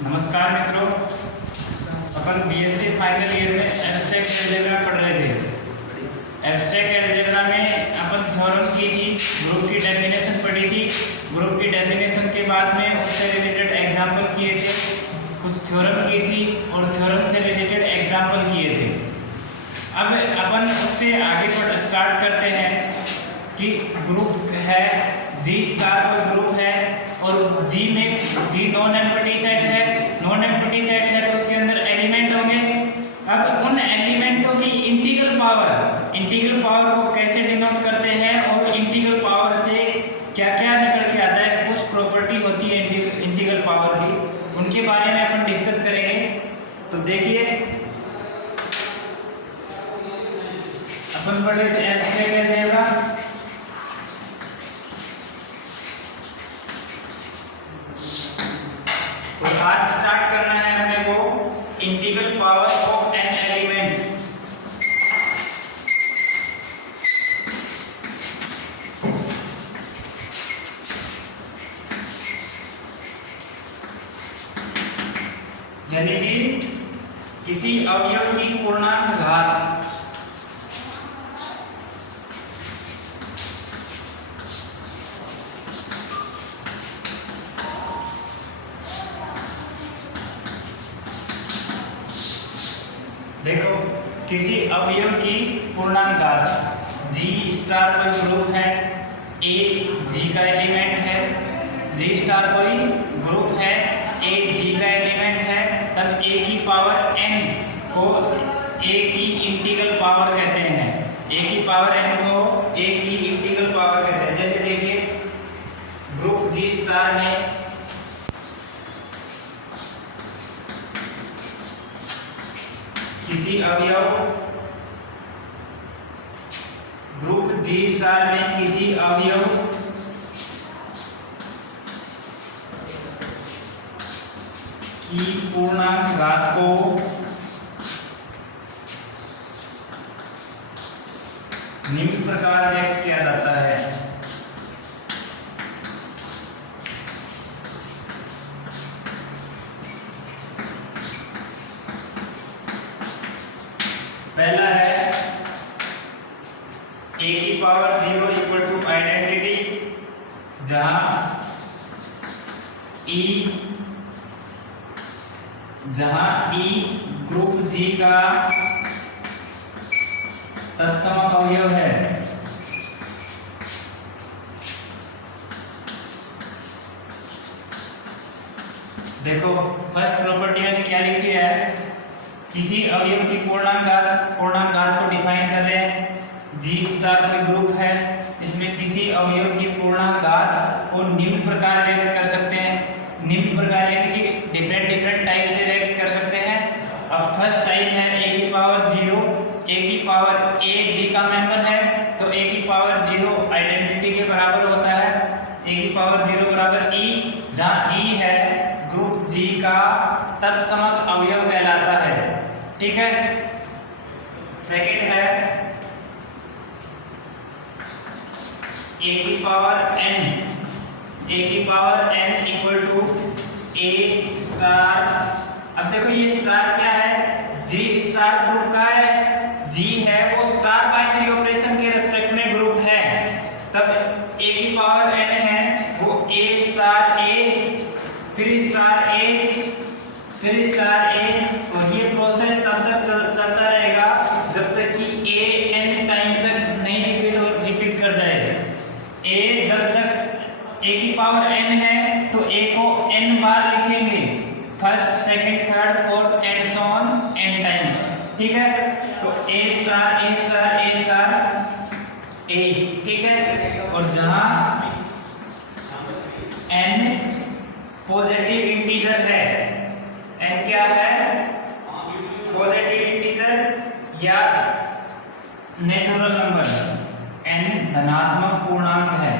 नमस्कार मित्रों, अपन BSc final year में एब्स्ट्रैक्ट अलजेब्रा पढ़ रहे थे। एब्स्ट्रैक्ट अलजेब्रा में अपन थ्योरम की थी, ग्रुप की डेफिनेशन पढ़ी थी। ग्रुप की डेफिनेशन के बाद में उससे रिलेटेड एग्जाम्पल किए थे, कुछ थ्योरम की थी और थ्योरम से रिलेटेड एग्जाम्पल किए थे। अब अपन उससे आगे स्टार्ट करते हैं कि ग्रुप है, जी स्टार कोई ग्रुप है और जी नॉन एम्प्टी सेट है। नॉन एम्प्टी सेट है तो उसके अंदर एलिमेंट होंगे। अब उन एलिमेंटों की इंटीग्रल पावर को कैसे डिनोट करते हैं और इंटीग्रल पावर से क्या क्या निकल के आता है, कुछ प्रॉपर्टी होती है इंटीग्रल पावर की, उनके बारे में अपन डिस्कस करेंगे। तो देखिए, अपन पढ़ रहे थे एब्स्ट्रैक्ट अलजेब्रा। और आज स्टार्ट करना है अपने को integral power of an element. यानी कि किसी अवयव की पूर्णांक घात देखो, किसी अवयव की पूर्णांक घात जी स्टार कोई ग्रुप है, ए जी का एलिमेंट है, जी स्टार कोई ग्रुप है, ए जी का एलिमेंट है, तब ए की पावर एन को ए की इंटीग्रल पावर कहते हैं। ए की पावर एन को ए की इंटीग्रल पावर कहते हैं। जैसे देखिए, ग्रुप जी स्टार में किसी अवयव, ग्रुप जी स्टार में किसी अवयव की पूर्णांक घात को निम्न प्रकार व्यक्त किया जाता है। पहला है ए की पावर 0 इक्वल टू आइडेंटिटी, जहां ई ग्रुप जी का तत्समक अवयव है। देखो, फर्स्ट प्रॉपर्टी में क्या लिखी है, किसी अवयव की पूर्णांक घात को डिफाइन कर रहे हैं। जी स्टार कोई ग्रुप है, इसमें किसी अवयव की पूर्णांक घात को निम्न प्रकार व्यक्त कर सकते हैं। निम्न प्रकार यानी कि डिफरेंट टाइप से व्यक्त कर सकते हैं। अब फर्स्ट टाइप है ए की पावर 0, ए की पावर ए जी का मेंबर है तो ए की पावर 0 आइडेंटिटी के बराबर होता है। ए की पावर 0 बराबर ई, जहां ई है ग्रुप जी का तत्समक अवयव कहलाता है। ठीक है। सेकंड है ए की पावर एन, ए की power n equal to a star. अब देखो, ये स्टार क्या है, जी स्टार ग्रुप का है, जी है वो स्टार बाइनरी ऑपरेशन के रिस्पेक्ट में ग्रुप है, तब ए की पावर एन है वो ए स्टार ए, फिर स्टार ए, फिर स्टार ए, और ये प्रोसेस तब तक चलता रहेगा जब तक कि ए एन टाइम तक नहीं रिपीट कर जाए। ए जब तक ए की पावर एन है तो ए को एन बार लिखेंगे, first second third fourth and so on an times. ठीक है, तो ए स्टार ए स्टार ए स्टार ए। ठीक है, और जहां एन पॉजिटिव इंटीजर है, एन क्या है, पॉजिटिव इंटीजर या नेचुरल नंबर, एन धनात्मक पूर्णांक है,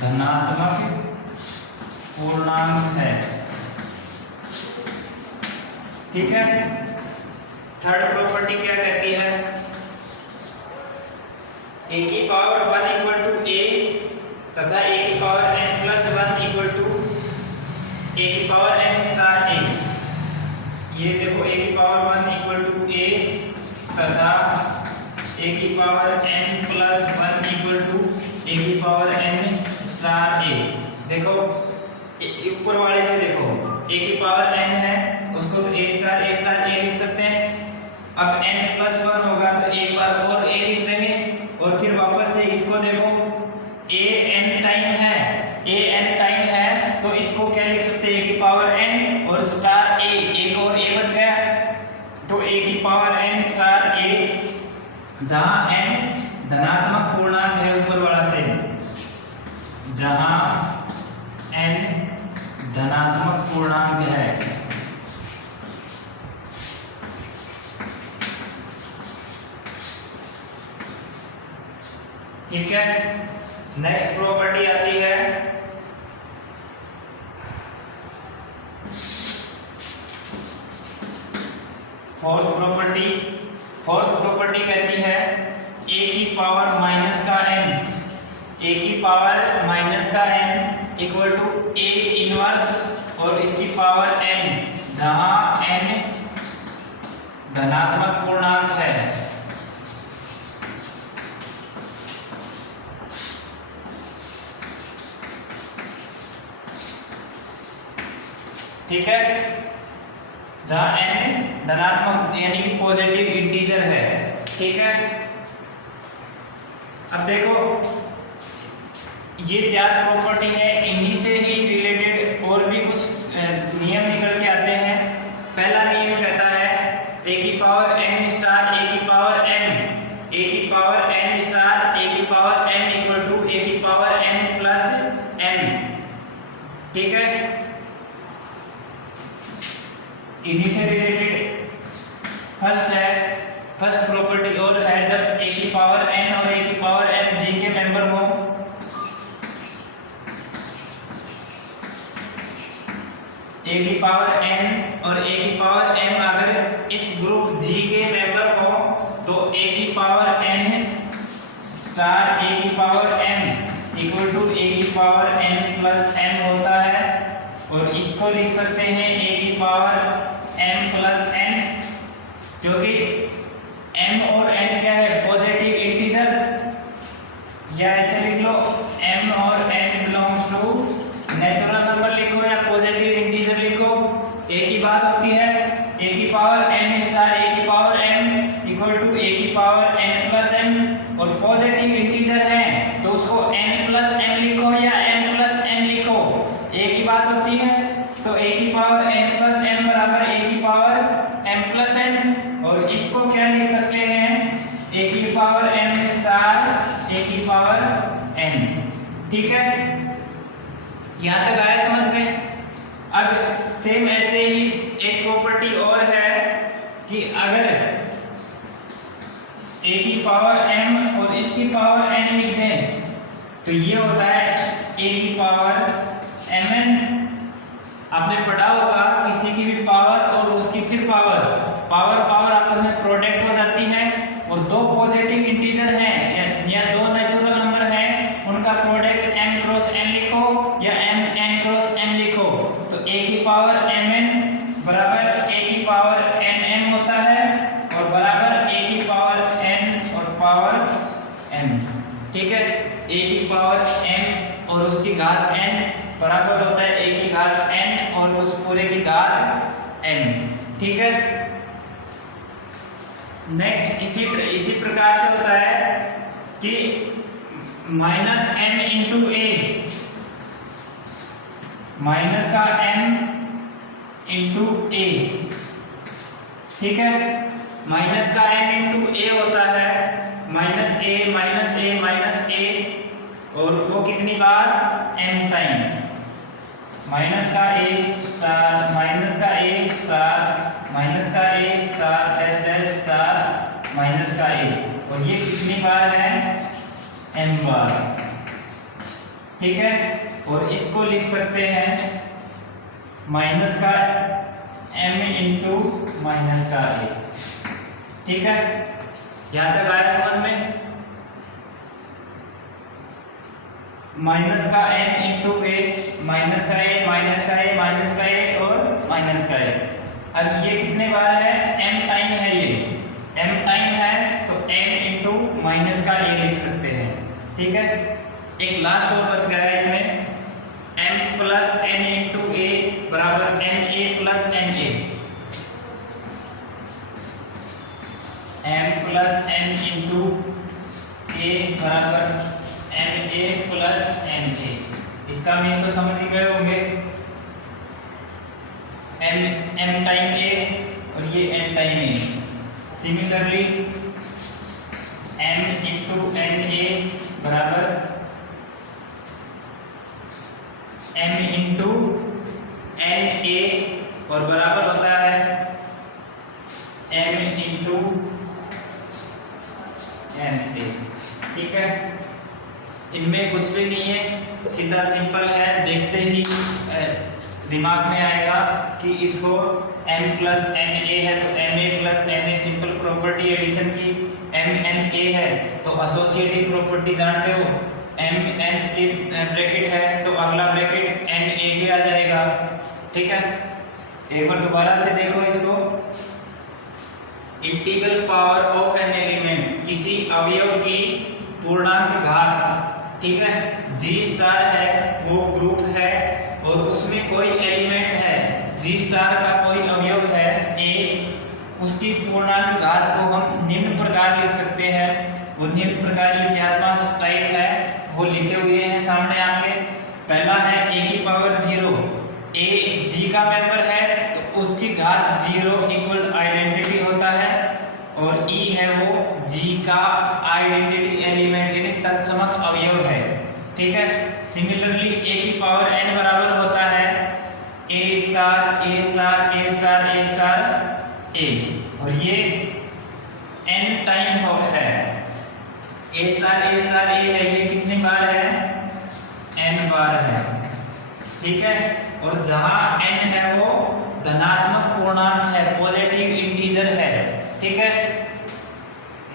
धनात्मक पूर्णांक है। ठीक है। थर्ड प्रॉपर्टी क्या कहती है, ए की पावर 1 इक्वल टू ए तथा ए की पावर n प्लस 1 इक्वल ये देखो a की पावर 1 इक्वल टू a तथा a की power n plus 1 equal to a की पावर n स्टार a। देखो ऊपर वाले से देखो a की पावर n है उसको तो a स्टार a लिख सकते हैं। अब n प्लस 1 होगा तो एक बार और a लिख देंगे और फिर वापस से इसको देखो a n टाइम है तो इसको क्या लिख सकते हैं a की पावर n और स्टार a, एक और a बच गया तो a की पावर n स्टार a, जहां n धनात्मक पूर्णांक है ऊपर वाला से, जहां n धनात्मक पूर्णांक है। ठीक है, नेक्स्ट प्रॉपर्टी आती है फोर्थ प्रॉपर्टी कहती है a की पावर माइनस का n equal to a inverse और इसकी पावर n, जहां n धनात्मक पूर्णांक है। ठीक है, जहां n धनात्मक यानी कि पॉजिटिव इंटीजर है। ठीक है, अब देखो ये चार प्रॉपर्टी है, इन्हीं से ही रिलेटेड और भी कुछ नियम निकल के आते हैं। पहला नियम कहता है a की पावर n स्टार a की पावर n स्टार a की power n equal to a की पावर n प्लस n। ठीक है, इन्हीं से रिलेटेड फर्स्ट प्रॉपर्टी और है जब a की पावर n और a की पावर m g के मेंबर हो। a की पावर n और a की पावर m अगर इस ग्रुप g के मेंबर हो तो a की पावर n स्टार a की power m equal to a की पावर n प्लस m होता है और इसको लिख सकते हैं a की पावर m प्लस n, जो कि m और n क्या है पॉजिटिव इंटीजर, या ऐसे लिख लो m और n belongs to natural number लिखो या पॉजिटिव इंटीजर लिखो, एक ही बात होती है। a की पावर n स्टार a की power m equal to a की पावर n प्लस m, और पॉजिटिव इंटीजर है तो उसको n प्लस m लिखो या m प्लस n लिखो, एक ही बात होती है। तो a की पावर n प्लस m बराबर a की पावर m प्लस n, और इसको क्या लिख सकते हैं a की पावर m स्टार a की पावर n। ठीक है, यहाँ तक आया समझ में। अब सेम ऐसे ही एक प्रॉपर्टी और है कि अगर a की पावर m और इसकी पावर n लिख दें तो ये होता है a की पावर mn। आपने पढ़ा होगा किसी की भी पावर और उसकी फिर पावर आपस में प्रोडक्ट हो जाती है, और दो पॉजिटिव इंटीजर हैं या दो नेचुरल नंबर हैं उनका प्रोडक्ट m क्रॉस n लिखो या n क्रॉस m लिखो, तो a की पावर mn बराबर a की पावर nm होता है और बराबर a की पावर n और पावर m। ठीक है, a की पावर m और उसकी घात n बराबर होता है a की घात n और उस पूरे की घात m। ठीक है, नेक्स्ट इसी प्रकार से होता है कि minus m into a, minus का m इंटू a। ठीक है, माइनस का m इंटू a होता है minus a minus a minus a, और वो कितनी बार m टाइम, माइनस का a स्टार माइनस का a स्टार माइनस का a star dash dash star minus का a, और ये कितनी बार है m बार। ठीक है, और इसको लिख सकते हैं माइनस का m इंटू माइनस का a। ठीक है, यहाँ तक आया समझ में। माइनस का m इंटू a, माइनस का a माइनस का a माइनस का a और माइनस का a। अब ये कितने बार है, m टाइम है, ये m टाइम है तो m इंटू माइनस का a लिख सकते हैं, ठीक है। एक लास्ट और बच गया है इसमें, m plus n into a बराबर ma plus na, m plus n into a बराबर ma प्लस na। इसका मीन तो समझ ही गए होंगे, m टाइम a और ये n time a। Similarly m into na बराबर m इंटू na और बराबर होता है m इंटू na, ठीक है। इनमें कुछ भी नहीं है, सीधा सिंपल है, देखते ही दिमाग में आएगा कि इसको m प्लस na है तो ma plus na, simple property addition की m n a है तो एसोसिएटिव प्रॉपर्टी जानते हो, m n के ब्रैकेट है तो अगला ब्रैकेट n a के आ जाएगा, ठीक है। एक बार दोबारा से देखो इसको, integral power of an element, किसी अवयव की पूर्णांक घात, ठीक है। g स्टार है वो ग्रुप है और उसमें कोई एलिमेंट है, g स्टार का कोई अवयव है a, उसकी पूर्णांक घात को हम निम्न प्रकार लिख सकते हैं। वो निम्न प्रकार ये 4-5 टाइप है, वो लिखे हुए हैं सामने आपके। पहला है a की पावर 0, a g का मेंबर है तो उसकी घात 0 इक्वल आइडेंटिटी होता है, और e है वो g का आइडेंटिटी एलिमेंट यानी तत्समक अवयव है, ठीक है। सिमिलरली a की पावर n बराबर होता है a star a star a star a star a, और ये n टाइम है, a स्टार a है, ये कितने बार है, n बार है, ठीक है। और जहां n है वो धनात्मक पूर्णांक है, पॉजिटिव इंटीजर है, ठीक है।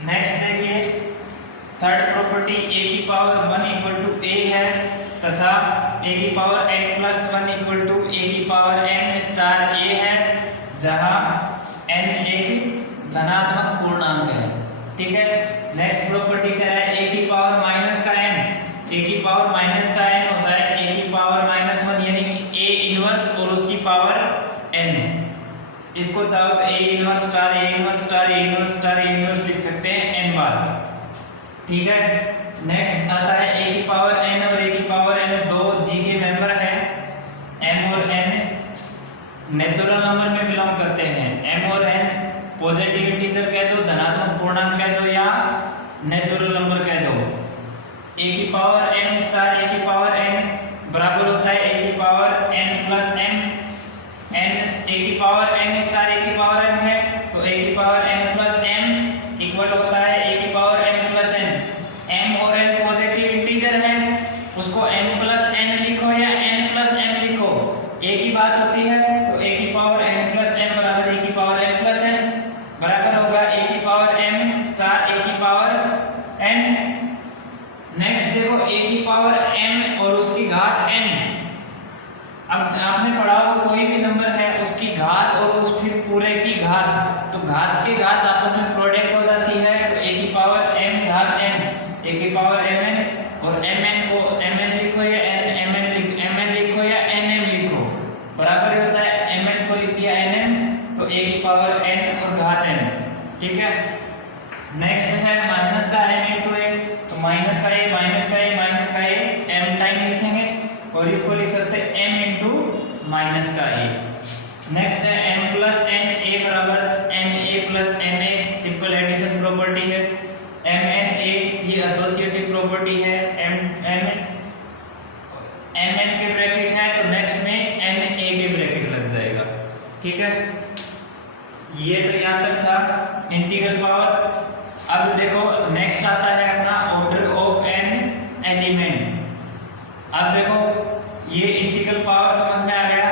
नेक्स्ट देखिए थर्ड प्रॉपर्टी, a की पावर 1 इक्वल टू a है तथा a की power n plus 1 equal to a की पावर n स्टार a है, जहां n एक धनात्मक पूर्णांक है, ठीक है। नेक्स्ट प्रॉपर्टी कह रहा है a की पावर माइनस का n, a की पावर माइनस का n होता है a की पावर माइनस 1 यानी कि a इनवर्स और उसकी पावर n। इसको चाहो तो a inverse star a inverse star a inverse star a inverse लिख सकते हैं n बार, ठीक है। नेक्स्ट आता है a की पावर n और a की पावर n दो g के मेंबर हैं, m और n नेचुरल नंबर में बिलोंग करते हैं। m और n पॉजिटिव इंटीजर कह दो, धनात्मक पूर्णांक कह दो या नेचुरल नंबर कह दो। a की पावर n स्टार a की पावर n बराबर होता है a की power n plus m, n a की पावर n स्टार a की पावर m है तो a की power n plus m equal होता है a की power m plus n। m और n पॉजिटिव इंटीजर है, उसको m प्लस n लिखो या n प्लस m लिखो, एक ही बात होती है। तो a की पावर n प्लस m बराबर a की पावर n प्लस n बराबर होगा a की पावर m स्टार a की पावर n। नेक्स्ट देखो a की पावर m और उसकी घात n। अब आपने पढ़ा हो कोई भी नंबर है उसकी घात और उस फिर पूरे की घात, तो घात के घात आपस में प्रोडक्ट हो जाती है, तो a की पावर m घात n, a की पावर mn, और mn को mn लिखो या mn लिखो या nm लिखो, बराबर होता है mn को लिख दिया nm तो a की पावर n और घात n, ठीक है। नेक्स्ट है माइनस का m इंटू a, तो माइनस का a माइनस का a माइनस का a m टाइम लिखेंगे और इसको लिख सकते हैं m इंटू माइनस का a। नेक्स्ट है m प्लस n a बराबर ma plus na, simple addition property है। mn a ये एसोसिएटिव प्रॉपर्टी है, mn के ब्रैकेट है तो नेक्स्ट में na के ब्रैकेट लग जाएगा, ठीक है। ये तो यहाँ तक था इंटीग्रल पावर। अब देखो नेक्स्ट आता है अपना ऑर्डर ऑफ एन एलिमेंट। अब देखो ये इंटीग्रल पावर समझ में आ गया।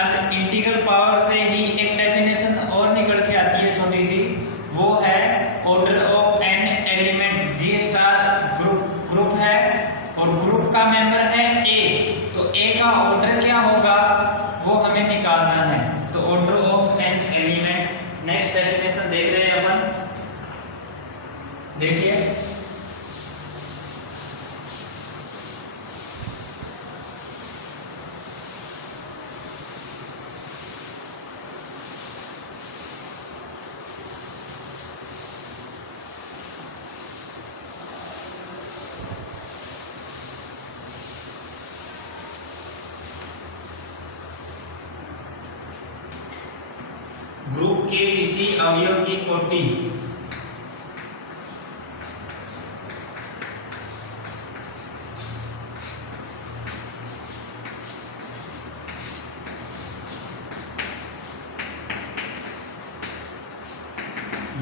अब इंटीग्रल पावर से ही एक डेफिनेशन और निकल के आती है छोटी सी, वो है order of an element. G star group है और ग्रुप का मेंबर है ए, तो ए का ऑर्डर क्या होगा वो हमें निकालना है। तो ऑर्डर ऑफ एन देखिए ग्रुप के किसी अवयव की कोटि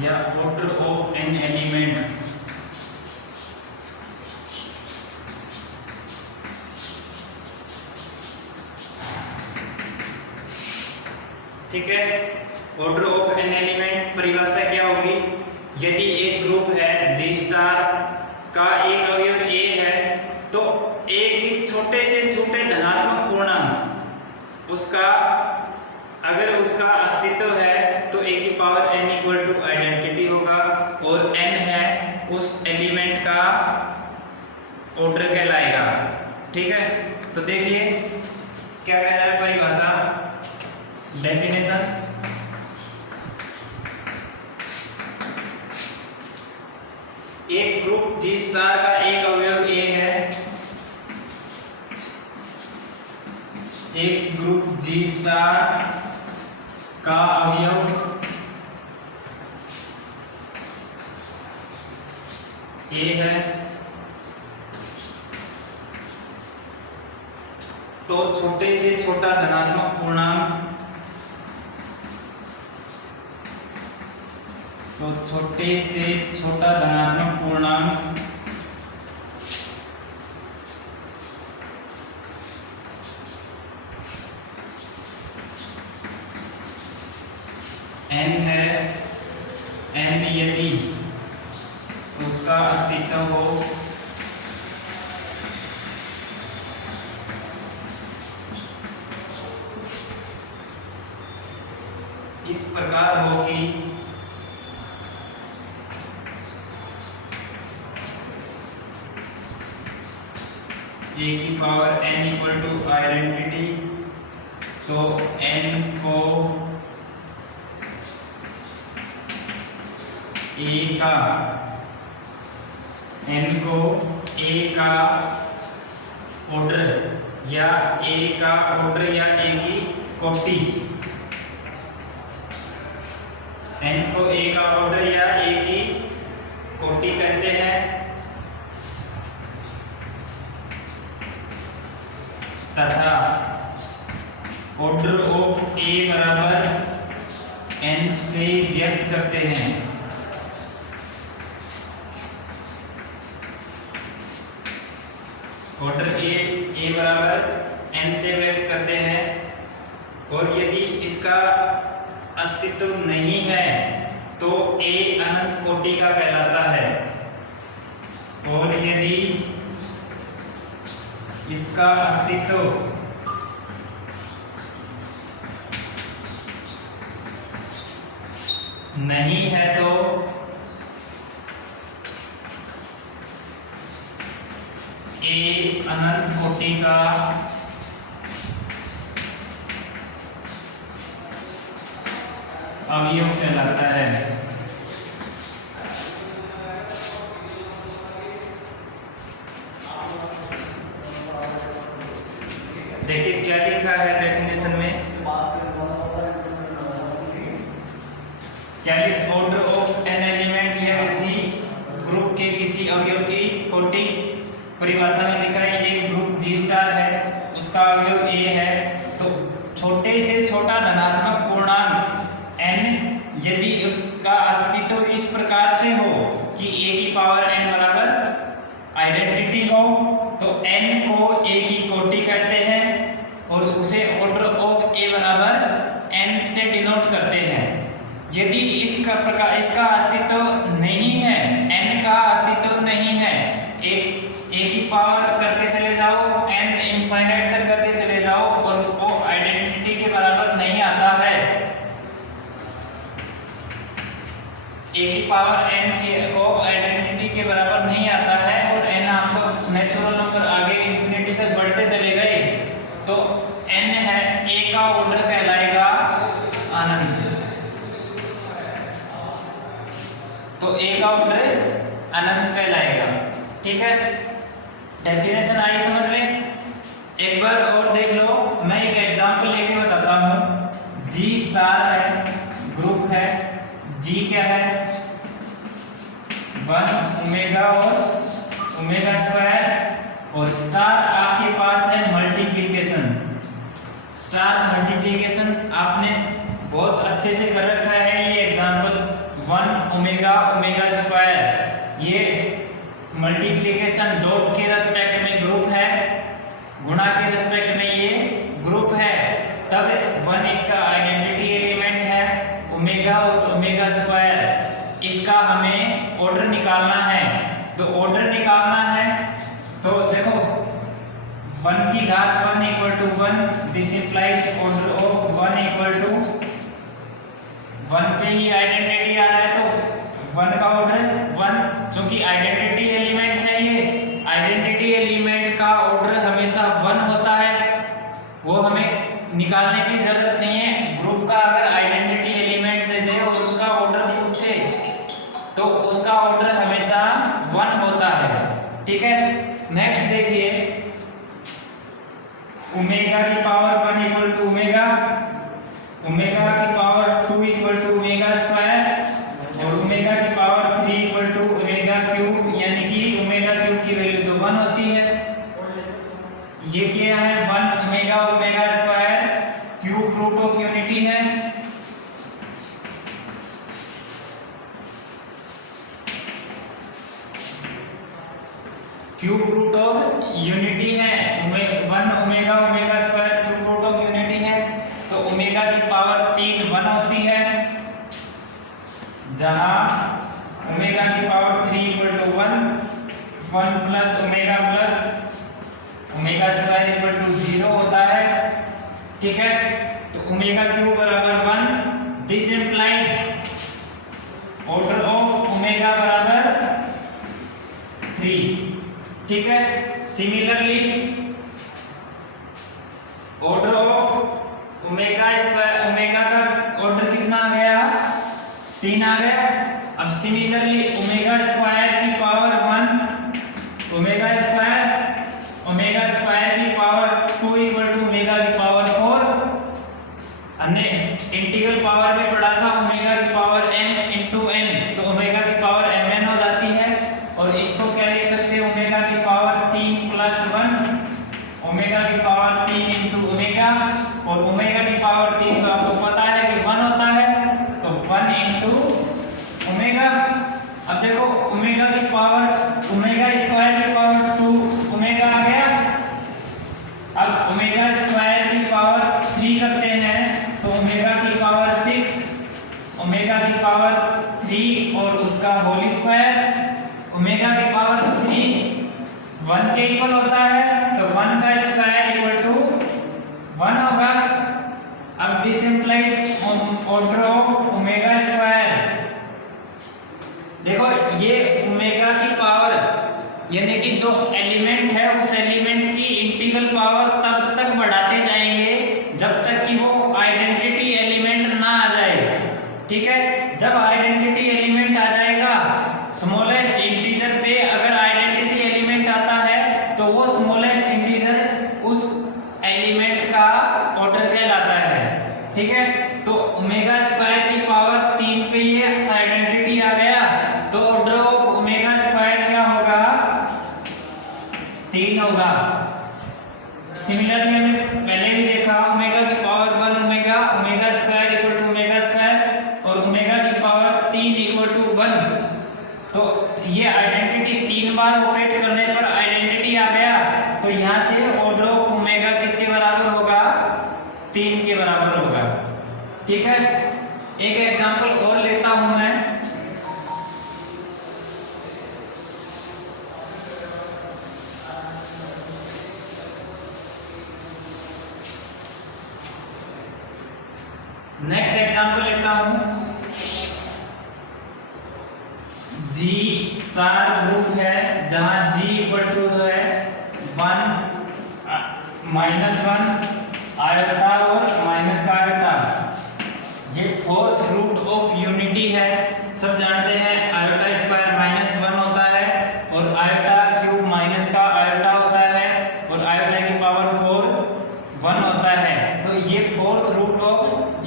या ऑर्डर ऑफ एन एलिमेंट ठीक है। ऑर्डर ऑफ एन एलिमेंट परिभाषा क्या होगी? यदि एक ग्रुप है जी स्टार का एक अवयव ए है तो एक ही छोटे से छोटे धनात्मक पूर्णांक उसका अगर उसका अस्तित्व है तो ए की power n equal to identity होगा और n है उस एलिमेंट का ऑर्डर कहलाएगा। ठीक है, तो देखिए क्या कह रहा है परिभाषा, डेफिनेशन। एक ग्रुप जी स्टार का एक अवयव ए है, एक ग्रुप जी स्टार का अवयव ए है तो छोटे से छोटा धनात्मक पूर्णांक छोटे से छोटा धनात्मक पूर्णांक n है, n यदि उसका अस्तित्व हो इस प्रकार हो कि ए की power n equal to identity, तो n को ए का ऑर्डर या ए का ऑर्डर या ए की कोटि, n को ए का ऑर्डर या ए की कोटि कहते हैं तथा ऑर्डर ऑफ ए बराबर n से व्यक्त करते हैं। ऑर्डर ए बराबर n से व्यक्त करते हैं और यदि इसका अस्तित्व नहीं है तो ए अनंत कोटि का कहलाता है और यदि इसका अस्तित्व नहीं है तो ए अनंत कोटि का अवयव कहलाता है। देखिए क्या लिखा है डेफिनेशन में, क्या लिखा, ऑर्डर ऑफ एन एलिमेंट या किसी ग्रुप के किसी अवयव की कोटि। परिभाषा में लिखा है एक ग्रुप जी स्टार है, उसका अवयव ए है तो छोटे से छोटा धनात्मक पूर्णांक n यदि उसका अस्तित्व इस प्रकार से हो कि a की पावर n बराबर आइडेंटिटी हो तो n को a की कोटि कहते हैं और उसे ऑर्डर ऑफ a बराबर n से डिनोट करते हैं। यदि इसका अस्तित्व नहीं है, n का अस्तित्व नहीं है, a की पावर करते चले जाओ, n इनफाइनाइट तक करते चले जाओ और वो आइडेंटिटी के बराबर नहीं आता है, a की पावर n को आइडेंटिटी के बराबर नहीं आता है और n आपका नेचुरल नंबर आगे इंफिनिटी तक बढ़ते चले गए तो n है a का ऑर्डर कहलाएगा अनंत। तो a का ऑर्डर अनंत कहलाएगा। ठीक है, डेफिनेशन आई समझ में। एक बार और देख लो, मैं एक एग्जांपल लेके बताता हूँ। G स्टार है, ग्रुप है, G क्या है 1 ओमेगा और ओमेगा स्क्वायर, और स्टार आपके पास है मल्टीप्लिकेशन। स्टार मल्टीप्लिकेशन आपने बहुत अच्छे से कर रखा है। ये एग्जांपल 1 ओमेगा ओमेगा स्क्वायर, ये मल्टीप्लिकेशन डॉट के रेस्पेक्ट में ग्रुप है, गुणा के रेस्पेक्ट में ये ग्रुप है, तब 1 इसका आइडेंटिटी एलिमेंट है। ओमेगा और ओमेगा स्क्वायर इसका हमें ऑर्डर निकालना है। तो ऑर्डर निकालना है तो देखो 1 की घात 1 equal to 1, this implies order of 1 equal to 1 पे ही आइडेंटिटी आ रहा है तो 1 का ऑर्डर 1, क्योंकि आइडेंटिटी एलिमेंट है। ये आइडेंटिटी एलिमेंट का ऑर्डर हमेशा 1 होता है, वो हमें निकालने की जरूरत नहीं है। ग्रुप का अगर आइडेंटिटी एलिमेंट दे दे और उसका ऑर्डर पूछे तो उसका ऑर्डर हमेशा 1 होता है। ठीक है, नेक्स्ट देखिए, ओमेगा की power 1 equal to omega, omega की power 2 equal to omega square, और ओमेगा की power 3 equal to omega cube, यानी कि ओमेगा क्यूब की वैल्यू तो 1 होती है। ये क्या है 1 omega omega square cube root of unity है। क्यूब रूट ऑफ यूनिटी है, 1 omega omega square cube root of unity है। तो ओमेगा की पावर 3 1 होती है, जहां ओमेगा की power 3 equal to 1 plus omega plus omega square equal to 0 होता है। ठीक है, तो ओमेगा क्यूब बराबर 1, this implies order of omega बराबर 3। ठीक है, similarly order of omega square, omega का ऑर्डर कितना आ गया 3 आ गया। अब सिमिलरली ओमेगा स्क्वायर की पावर 1, ओमेगा स्क्वायर की पावर 2 इक्वल टू ओमेगा की पावर 4। हमने इंटीग्रल पावर में पढ़ा था ओमेगा की पावर m इंटू n, तो ओमेगा की पावर mn हो जाती है। और इसको क्या लिख सकते हैं, ओमेगा की पावर 3 प्लस 1, ओमेगा की पावर 3 इंटू ओमेगा, और ओमेगा की पावर 3 तो आपको पता है कि 1 होता है, तो 1 इंटू ओमेगा। अब देखो ओमेगा की पावर, ओमेगा स्क्वायर की पावर 2 ओमेगा आ गया। अब ओमेगा स्क्वायर की पावर 3 करते हैं तो ओमेगा की पावर 6, ओमेगा की पावर 3 और उसका होल स्क्वायर। ओमेगा की पावर 3 1 के इक्वल होता है, तो 1 का स्क्वायर इक्वल टू 1 होगा। अब this implies order of omega square. देखो ये ओमेगा की पावर, यानी कि जो एलिमेंट है उस एलिमेंट की इंटीग्रल पावर तब तक बढ़ाते जाएंगे जब तक कि वो आइडेंटिटी एलिमेंट ना आ जाए। ठीक है, जब आइडेंटिटी एलिमेंट आ जाएगा, स्मॉलेस्ट इंटीजर पे अगर आइडेंटिटी एलिमेंट आता है तो वो स्मॉलेस्ट इंटीजर उस एलिमेंट का ऑर्डर कहलाता है। ठीक है, तो ओमेगा स्क्वायर की पावर 3 पे ये आइडेंटिटी आ गया, तो ऑर्डर ऑफ ओमेगा स्क्वायर क्या होगा 3 होगा। सिमिलरली हमने पहले भी देखा ओमेगा की power 1 omega omega square equal to omega square, और ओमेगा की पावर 3 इक्वल टू 1। तो ये आइडेंटिटी 3 बार ऑपरेट करने पर आइडेंटिटी आ गया, तो यहाँ से ऑर्डर ऑफ ओमेगा किसके बराबर होगा 3 के बराबर होगा। ठीक है, एक एग्जांपल और लेता हूं मैं। नेक्स्ट एग्जांपल लेता हूं, G जी स्टार ग्रुप है जहां जी इक्वल टू है 1 -1 आयोटा और माइनस का आयोटा। ये फोर्थ रूट ऑफ यूनिटी है। सब जानते हैं आयोटा स्क्वायर -1 होता है और आयोटा क्यूब माइनस का आयोटा होता है और आयोटा की पावर 4 1 होता है। तो ये फोर्थ रूट ऑफ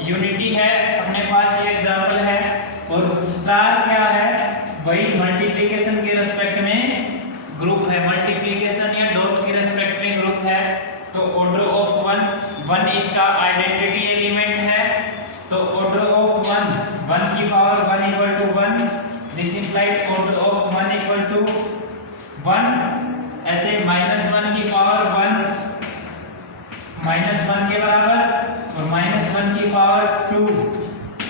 यूनिटी है। अपने पास ये एग्जांपल है। और स्टार क्या है? वही मल्टीप्लिकेशन के रेस्पेक्ट में ग्रुप है, मल्टीप्लिकेशन या डॉट के रेस्पेक्ट में ग्रुप है। तो ऑर्डर ऑफ 1 इसका आइडेंटिटी एलिमेंट है। तो ऑर्डर ऑफ 1 की power 1 equal to 1, this implies order of 1 equal to 1। ऐसे -1 की पावर 1 -1 के बराबर और -1 की पावर 2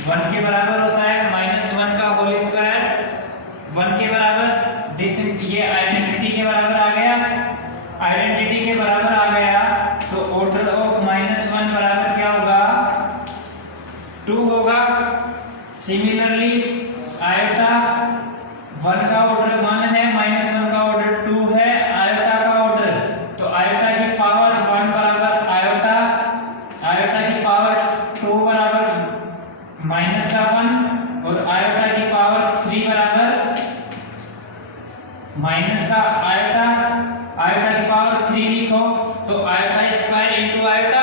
1 के बराबर होता है। -1 का होल स्क्वायर 1 के बराबर, दिस ये आइडेंटिटी के बराबर आ गया। आइडेंटिटी के बराबर आ गया तो ऑर्डर ऑफ -1 बराबर क्या होगा? 2 होगा। सिमिलरली आयोटा 1 का ऑर्डर 1 है, -1 का ऑर्डर 2 है, आयोटा का ऑर्डर, तो आयोटा की पावर 1 बराबर आयोटा, आयोटा की पावर 2 बराबर -1 और आयोटा की पावर 3 बराबर माइनस का आयोटा। आयोटा की पावर 3 लिखो तो आयोटा स्क्वायर इंटू आयोटा,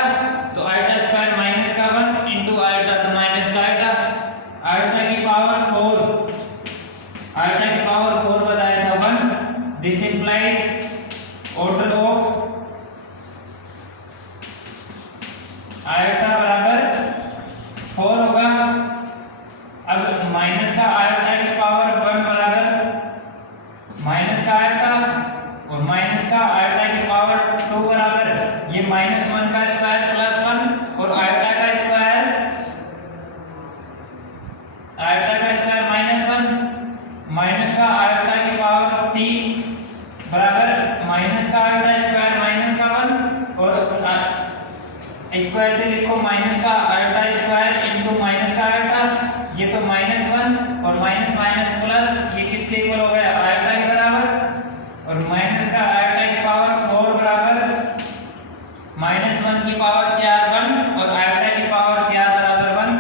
तो आयोटा स्क्वायर -1 इंटू आयोटा तो माइनस का आयोटा। आयोटा की पावर 4, आयोटा की पावर 4 बताया था 1, this implies order of iota बराबर 4 होगा। अब माइनस का आयोटा की पावर 1 बराबर माइनस का आयोटा और माइनस का आयोटा की पावर 2 बराबर ये -1 का स्क्वायर +1 और आयोटा का स्क्वायर, आयोटा का स्क्वायर -1 माइनस का आयोटा की पावर 3 बराबर माइनस का आयोटा स्क्वायर -1 और स्क्वायर से लिखो माइनस का आयोटा स्क्वायर इंटू माइनस का आयोटा, ये तो -1 और माइनस माइनस प्लस, ये किसके इक्वल हो गया? आयोटा के बराबर। और माइनस का आयोटा की पावर 4 बराबर -1 की पावर 4 1 और आयोटा की पावर 4 बराबर 1।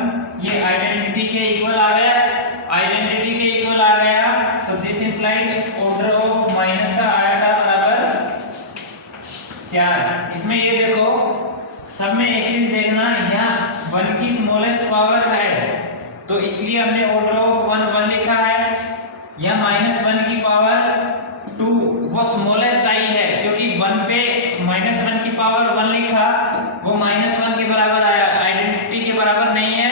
ये आइडेंटिटी के इक्वल आ गया, आइडेंटिटी के इक्वल आ गया तो this implies order of minus का आयोटा बराबर 4। इसमें ये देखो सब में एक चीज देखना, यहाँ 1 की स्मॉलेस्ट पावर है तो इसलिए हमने ऑर्डर ऑफ 1 लिखा है। या -1 की पावर 2 वो स्मॉलेस्ट आई है क्योंकि 1 पे -1 की पावर 1 लिखा, वो -1 के बराबर आया, आइडेंटिटी के बराबर नहीं है।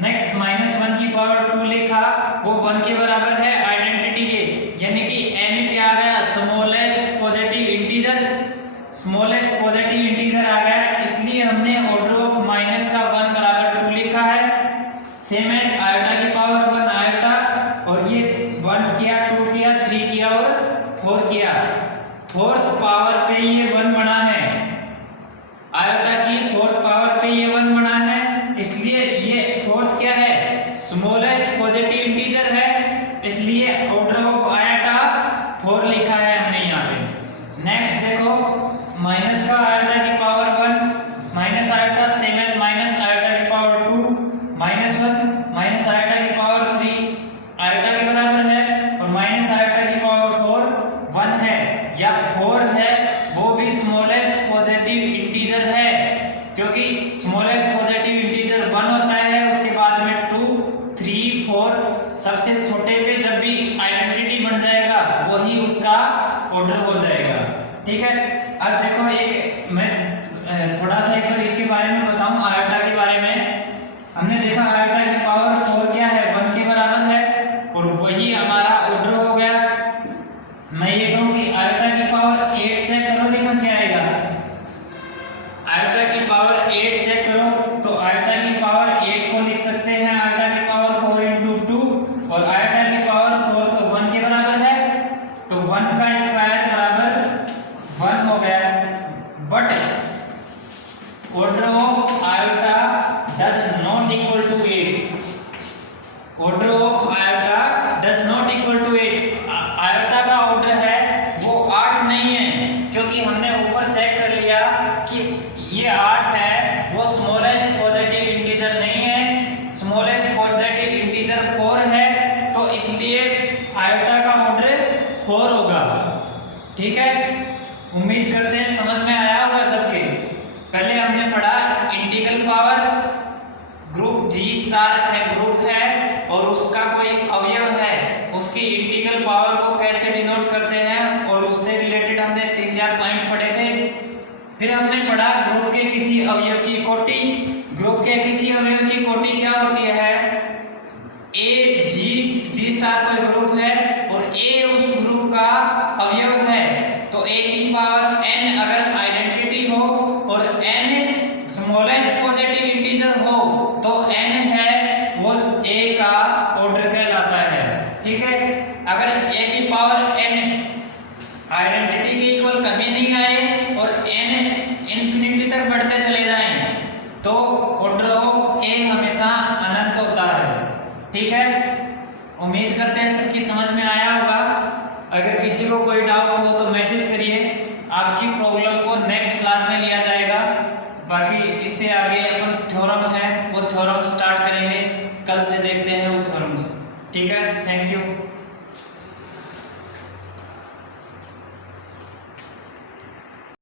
नेक्स्ट -1 की पावर 2 लिखा, वो 1 के बराबर है आइडेंटिटी के, यानी कि n क्या आ गया? Smallest positive integer, smallest positive integer आ गया। इसलिए हमने ऑर्डर ऑफ माइनस का 1 बराबर 2 लिखा है। सेम एज आयोटा की पावर 1 आयोटा और ये 1 किया, 2 किया, 3 किया और 4 किया। फोर्थ पावर पे ये 1 बना है, आयोटा की फोर्थ पावर पे ये 1 बना है, इसलिए ये फोर्थ क्या है? स्मॉलेस्ट पॉजिटिव इंटीजर है, इसलिए ऑर्डर ऑफ आयोटा 4 लिखा है हमने यहाँ पे। नेक्स्ट देखो माइनस का आयोटा की power 1 minus iota same as minus iota की पावर 2 -1 माइनस आयोटा की पावर 3 आयोटा के बराबर है और माइनस आयोटा की पावर 4 1 है। या 4 है वो भी स्मॉलेस्ट पॉजिटिव इंटीजर है क्योंकि स्मॉलेस्ट पॉजिटिव इंटीजर 1 होता है, उसके बाद में 2 3 4 सबसे छोटे पे जब भी आइडेंटिटी बन जाएगा वही उसका ऑर्डर हो जाएगा। ठीक है। अब देखो एक मैं थोड़ा सा एक बार इसके बारे में बताऊं, आयोटा के बारे में। हमने देखा आयोटा की पावर 4 क्या है? 1 के बराबर है और वही हमारा ऑर्डर हो गया। मैं ये कहूं कि आयोटा की पावर 8 चेक करो, देखो क्या आएगा। आयोटा की पावर 8 चेक करो तो आयोटा की पावर 8 को लिख सकते हैं आयोटा की पावर 4 इंटू 2 और आयोटा की पावर 4 तो 1 के बराबर है, तो 1 का स्क्वायर बराबर 1 हो गया। But order of iota does not equal to 8, order of iota does not equal to 8 star है ग्रुप है और उसका कोई अवयव है, उसकी इंटीग्रल पावर को कैसे डिनोट करते हैं, और उससे रिलेटेड हमने 3-4 पॉइंट पढ़े थे। फिर हमने पढ़ा ग्रुप के किसी अवयव की कोटि। ग्रुप के किसी अवयव की कोटि क्या होती है, ए जी स्टार कोई ग्रुप है और ए उस ग्रुप का अवयव है, तो ए की पावर n अगर आइडेंटिटी हो और n स्मॉलेस्ट पॉजिटिव इंटीजर हो तो n है वो a का ऑर्डर कहलाता है। ठीक है, अगर a की पावर n आइडेंटिटी के इक्वल कभी नहीं आए और n इंफिनिटी तक बढ़ते चले जाएं तो ऑर्डर ऑफ a हमेशा अनंत होता है। ठीक है, उम्मीद करते हैं सबकी समझ में आया होगा। अगर किसी को कोई डाउट हो तो मैसेज करिए, आपकी प्रॉब्लम को नेक्स्ट क्लास में लिया जाएगा। बाकी इससे आगे अपन थ्योरम है